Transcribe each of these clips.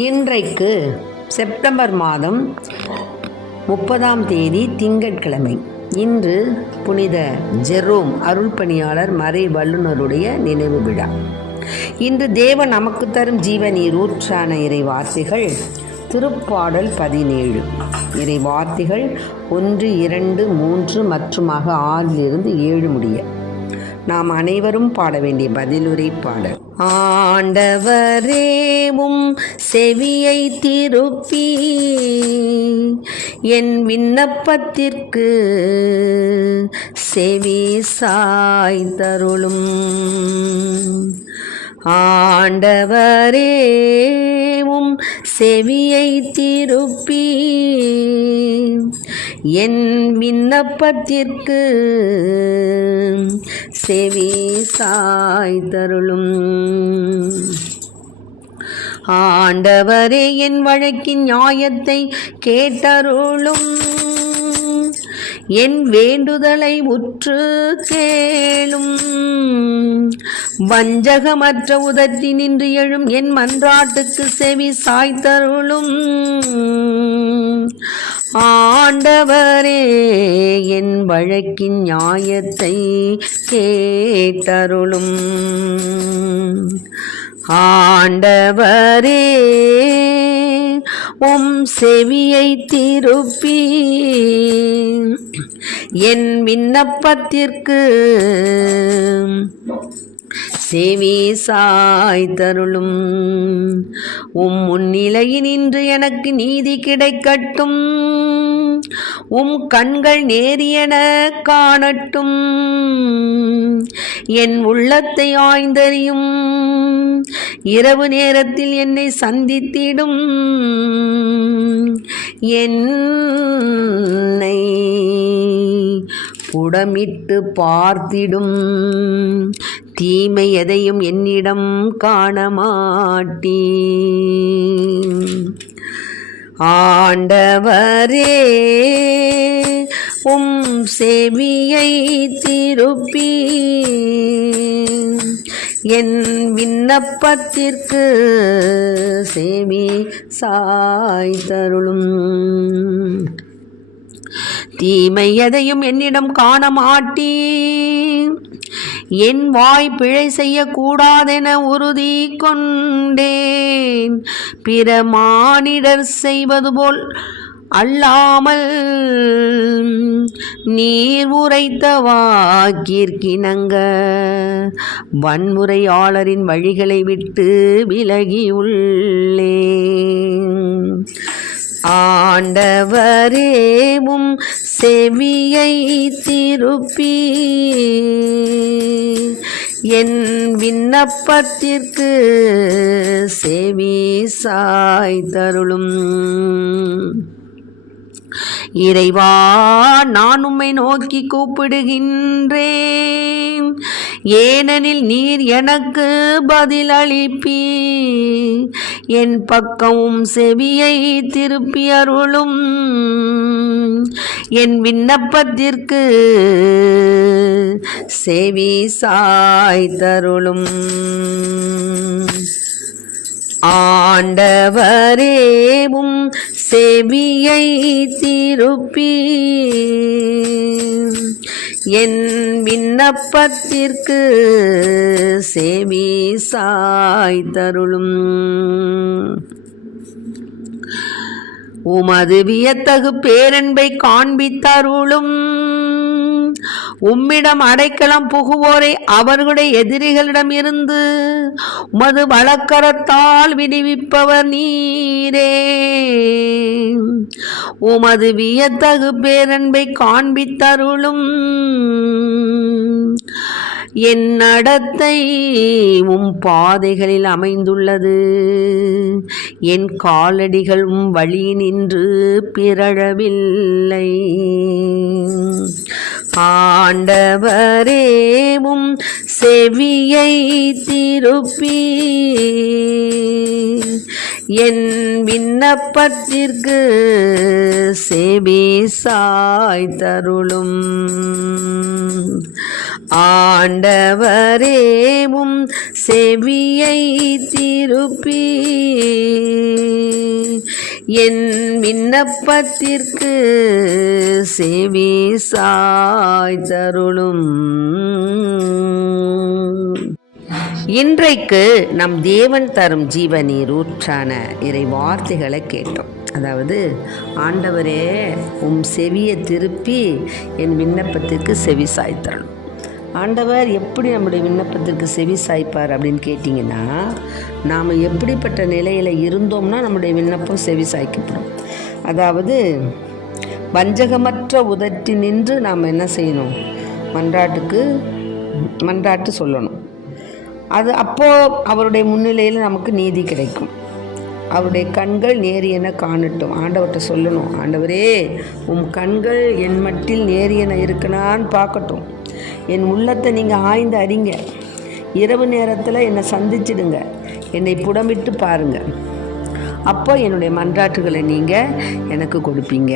இன்றைக்கு செப்டம்பர் மாதம் 30ஆம் தேதி திங்கட்கிழமை. இன்று புனித ஜெரோம் அருள்பணியாளர் மறை வல்லுநருடைய நினைவு விழா. இன்று தேவன் நமக்கு தரும் ஜீவநீர் ஊற்றான இறை வார்த்தைகள் திருப்பாடல் 17. இறை வார்த்தைகள் 1, 2, 3 மற்றுமாக 6 7 முடிய. நாம் அனைவரும் பாட வேண்டிய பதிலுரை பாடல். ஆண்டவரேவும் செவியை திருப்பி என் விண்ணப்பத்திற்கு செவி சாய்த்தருளும். ஆண்டவரேவும் செவியை திருப்பி என் விண்ணப்பத்திற்கு செவி சாய்த்தருளும். ஆண்டவரே என் வழக்கின் நியாயத்தை கேட்டருளும். என் வேண்டுதலை உற்று கேளும். வஞ்சகமற்ற உதட்டினின்று எழும் என் மன்றாட்டுக்கு செவி சாய்த்தருளும். ஆண்டவரே என் வழக்கின் நியாயத்தை கேட்டருளும். ஆண்டவரே உம் செவியை திருப்பி என் விண்ணப்பத்திற்கு செவி சாய்த்தருளும். உம் முன்னிலையினின்று எனக்கு நீதி கிடைக்கட்டும். உம் கண்கள் நேரியென காணட்டும். என் உள்ளத்தை ஆய்ந்தறியும். இரவு நேரத்தில் என்னை சந்தித்திடும். என்னை புடமிட்டு பார்த்திடும். தீமை எதையும் என்னிடம் காணமாட்டீர். ஆண்டவரே உம் செவியை திருப்பி என் விண்ணப்பத்திற்கு செவி சாய்த்தருளும். தீமை எதையும் என்னிடம் காண மாட்டீர். என் வாய் பிழை செய்யக்கூடாதென உறுதி கொண்டேன். பிற மானிடர் செய்வது போல் அல்லாமல் நீர் உரைத்த வாக்கிற்கிணங்க வன்முறையாளரின் வழிகளை விட்டு விலகியுள்ளேன். ஆண்டவரேவும் செவியை திருப்பி என் விண்ணப்பத்திற்கு செவி சாய்த்தருளும். இறைவா, நான் உம்மை நோக்கி கூப்பிடுகின்றேன். ஏனெனில் நீர் எனக்கு பதில் அளிப்பீர். என் பக்கமும் செவியை திருப்பி அருளும். என் விண்ணப்பத்திற்கு செவி சாய்த்தருளும். ஆண்டவரேவும் செவியை திருப்பி என் விண்ணப்பத்திற்கு செவி சாய்த்தருளும். உமது வியத்தகு பேரன்பை காண்பித்தருளும். உம்மிடம் அடைக்கலம் புகுவோரை அவர்களுடைய எதிரிகளிடம் இருந்து உமது வலக்கரத்தால் விடுவிப்பவர் நீரே. உமது வியத்தகு பேரன்பை காண்பித்தருளும். என் நடத்தை உம் பாதைகளில் அமைந்துள்ளது. என் காலடிகள் உம் வழியினின்று பிறழவில்லை. ஆண்டவரேவும் செவியை திருப்பி என் விண்ணப்பத்திற்கு செவி சாய்த்தருளும். ஆண்டவரேவும் செவியை திருப்பி என் விண்ணப்பத்திற்கு செவி சாய்த்தருளும். இன்றைக்கு நம் தேவன் தரும் ஜீவநீர் ஊற்றான இறை வார்த்தைகளை கேட்டோம். அதாவது, ஆண்டவரே செவியை திருப்பி என் விண்ணப்பத்திற்கு செவி சாய்த்தரணும். ஆண்டவர் எப்படி நம்முடைய விண்ணப்பத்திற்கு செவி சாய்ப்பார் அப்படின்னு கேட்டிங்கன்னா, நாம் எப்படிப்பட்ட நிலையில் இருந்தோம்னா நம்முடைய விண்ணப்பம் செவி சாய்க்கப்படும். அதாவது, வஞ்சகமற்ற உதட்டி நின்று நாம் என்ன செய்யணும்? மன்றாட்டு சொல்லணும். அது அப்போது அவருடைய முன்னிலையில் நமக்கு நீதி கிடைக்கும். அவருடைய கண்கள் நேரியென காணட்டும். ஆண்டவர்கிட்ட சொல்லணும், ஆண்டவரே கண்கள் என் மட்டில் நேரியென இருக்கணான்னு பார்க்கட்டும். என் உள்ளத்தை நீங்கள் ஆய்ந்து அறிங்க. இரவு நேரத்தில் என்னை சந்திச்சிடுங்க. என்னை புடமிட்டு பாருங்கள். அப்போ என்னுடைய மன்றாட்டுகளை நீங்கள் எனக்கு கொடுப்பீங்க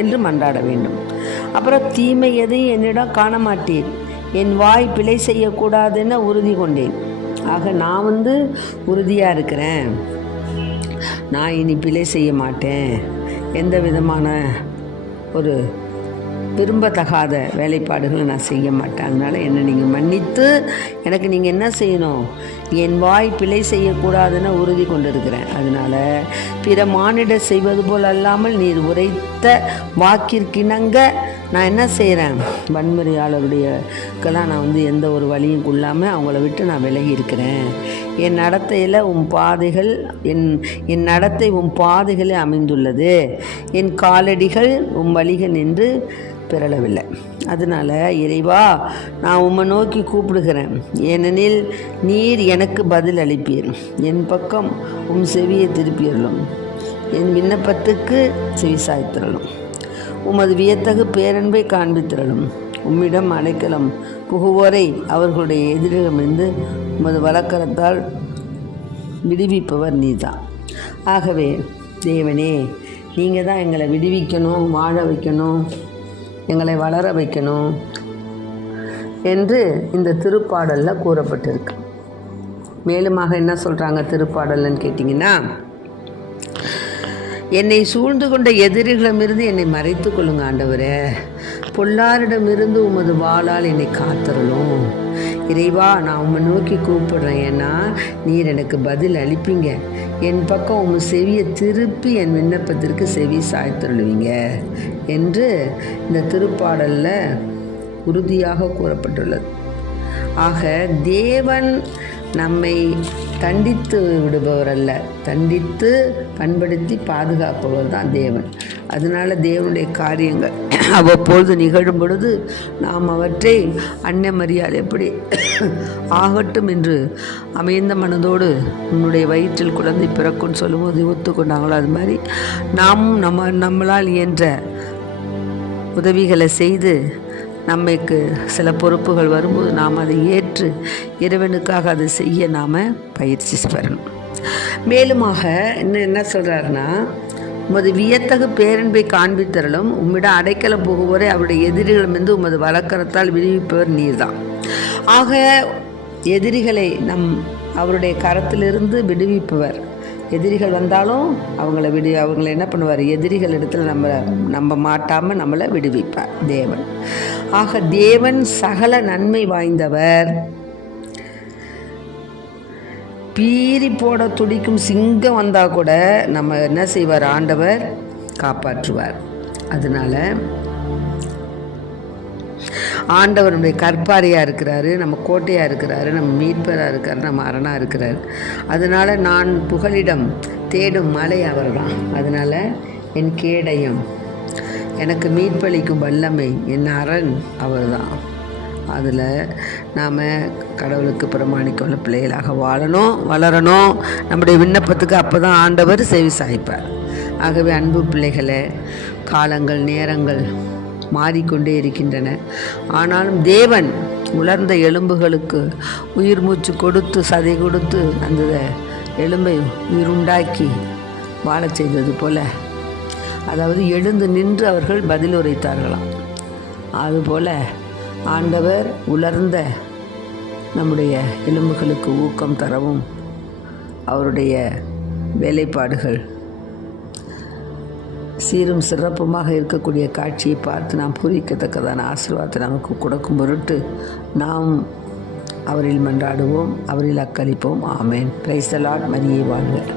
என்று மன்றாட வேண்டும். அப்புறம், தீமை எதையும் என்னிடம் காண மாட்டேன். என் வாய் பிழை செய்யக்கூடாதுன்னு உறுதி கொண்டேன். ஆக நான் உறுதியாக இருக்கிறேன். நான் இனி பிழை செய்ய மாட்டேன். எந்த விதமான ஒரு விரும்பத்தகாத வேலைப்பாடுகளை நான் செய்ய மாட்டேன். அதனால் என்னை நீங்கள் மன்னித்து எனக்கு நீங்கள் என்ன செய்யணும்? என் வாய் பிழை செய்யக்கூடாதுன்னு உறுதி கொண்டு இருக்கிறேன். அதனால் பிற மானிட செய்வது போல் அல்லாமல் நீர் உரைத்த வாக்கிற்கிணங்க நான் என்ன செய்கிறேன்? வன்முறையாளருடையக்கெல்லாம் நான் எந்த ஒரு வழியும் கொள்ளாமல் அவங்கள விட்டு நான் விலகி இருக்கிறேன். என் நடத்தையில் பாதைகள் என் நடத்தை பாதைகளே அமைந்துள்ளது. என் காலடிகள் வழிகள் நின்று பிறளவில்லை. அதனால் இறைவா, நான் உம்மை நோக்கி கூப்பிடுகிறேன். ஏனெனில் நீர் எனக்கு பதில் அளிப்பீர். என் பக்கம் செவியை திருப்பியறலும். என் விண்ணப்பத்துக்கு செவி சாய்த்திரலும். உமது வியத்தகு பேரன்பை காண்பித்திரலும். உம்மிடம் அடைக்கலம் புகுவோரை அவர்களுடைய எதிரிடமிருந்து உமது வலக்கரத்தால் விடுவிப்பவர் நீதான். ஆகவே தேவனே, நீங்கள் தான் எங்களை விடுவிக்கணும், வாழ வைக்கணும், எங்களை வளர வைக்கணும் என்று இந்த திருப்பாடலில் கூறப்பட்டிருக்கு. மேலுமாக என்ன சொல்கிறாங்க திருப்பாடல்னு கேட்டிங்கன்னா, என்னை சூழ்ந்து கொண்ட எதிரிகளிடமிருந்து என்னை மறைத்து கொள்ளுங்க ஆண்டவரே. பொல்லாரிடமிருந்து உமது வாளால் என்னை காத்தரலும். இறைவா, நான் உம்மை நோக்கி கூப்பிடுறேன். ஏன்னா நீர் எனக்கு பதில் அளிப்பீங்க. என் பக்கம் செவியை திருப்பி என் விண்ணப்பத்திற்கு செவி சாய்த்தருளுவீங்க என்று இந்த திருப்பாடலில் உறுதியாக கூறப்பட்டுள்ளது. ஆக தேவன் நம்மை தண்டித்து விடுபவர் அல்ல, தண்டித்து பண்படுத்தி பாதுகாப்பவர் தான் தேவன். அதனால் தேவனுடைய காரியங்கள் அவ்வப்பொழுது நிகழும் பொழுது நாம் அவற்றை அன்னைமரியாள் எப்படி ஆகட்டும் என்று அமைந்த மனதோடு உன்னுடைய வயிற்றில் குழந்தை பிறக்கும்னு சொல்லும்போது ஒத்துக்கொண்டாங்களோ, அது மாதிரி நாமும் நம்மளால் இயன்ற உதவிகளை செய்து நமக்கு சில பொறுப்புகள் வரும்போது நாம் அதை ஏற்று இறைவனுக்காக அதை செய்ய நாம் பயிற்சி பெறணும். மேலுமாக இன்னும் என்ன சொல்கிறாருன்னா, உமது வியத்தகு பேரன்பை காண்பித்தரலும் உம்மிடம் அடைக்கலம் புகுவோரை அவருடைய எதிரிகளிடமிருந்து உமது வலக்கரத்தால் விடுவிப்பவர் நீர்தான். ஆக எதிரிகளை அவருடைய கரத்திலிருந்து விடுவிப்பவர். எதிரிகள் வந்தாலும் அவங்கள என்ன பண்ணுவார்? எதிரிகள் இடத்துல நம்ப மாட்டாமல் நம்மளை விடுவிப்பார் தேவன். ஆக தேவன் சகல நன்மை வாய்ந்தவர். பீறி போட துடிக்கும் சிங்கம் வந்தால் கூட நம்ம என்ன செய்வார்? ஆண்டவர் காப்பாற்றுவார். அதனால் ஆண்டவருடைய கற்பாரியாக இருக்கிறாரு, நம்ம கோட்டையாக இருக்கிறாரு, நம்ம மீட்பராக இருக்காரு, நம்ம அரணாக இருக்கிறார். அதனால் நான் புகலிடம் தேடும் மலை அவர் தான். அதனால் என் கேடயம், எனக்கு மீட்பளிக்கும் வல்லமை, என் அரண் அவர் தான். அதில் நாம் கடவுளுக்கு பிரமாணிக்கமுள்ள பிள்ளைகளாக வளரணும். நம்முடைய விண்ணப்பத்துக்கு அப்போ தான் ஆண்டவர் செவி சாய்ப்பார். ஆகவே அன்பு பிள்ளைகளை, காலங்கள் நேரங்கள் மாறிக்கொண்டே இருக்கின்றன. ஆனாலும் தேவன் உலர்ந்த எலும்புகளுக்கு உயிர் மூச்சு கொடுத்து சதை கொடுத்து அந்த எலும்பை உயிருண்டாக்கி வாழச் செய்தது போல, அதாவது எழுந்து நின்று அவர்கள் பதில் உரைத்தார்களாம். அதுபோல் ஆண்டவர் உலர்ந்த நம்முடைய எலும்புகளுக்கு ஊக்கம் தரவும் அவருடைய வேலைப்பாடுகள் சீரும் சிறப்புமாக இருக்கக்கூடிய காட்சியை பார்த்து நாம் பூரிக்கத்தக்கதான ஆசீர்வாதத்தை நமக்கு கொடுக்கும் பொருட்டு நாம் அவரில் மன்றாடுவோம், அவரில் அக்களிப்போம். ஆமேன். Praise the Lord. மரியே வாழ்க.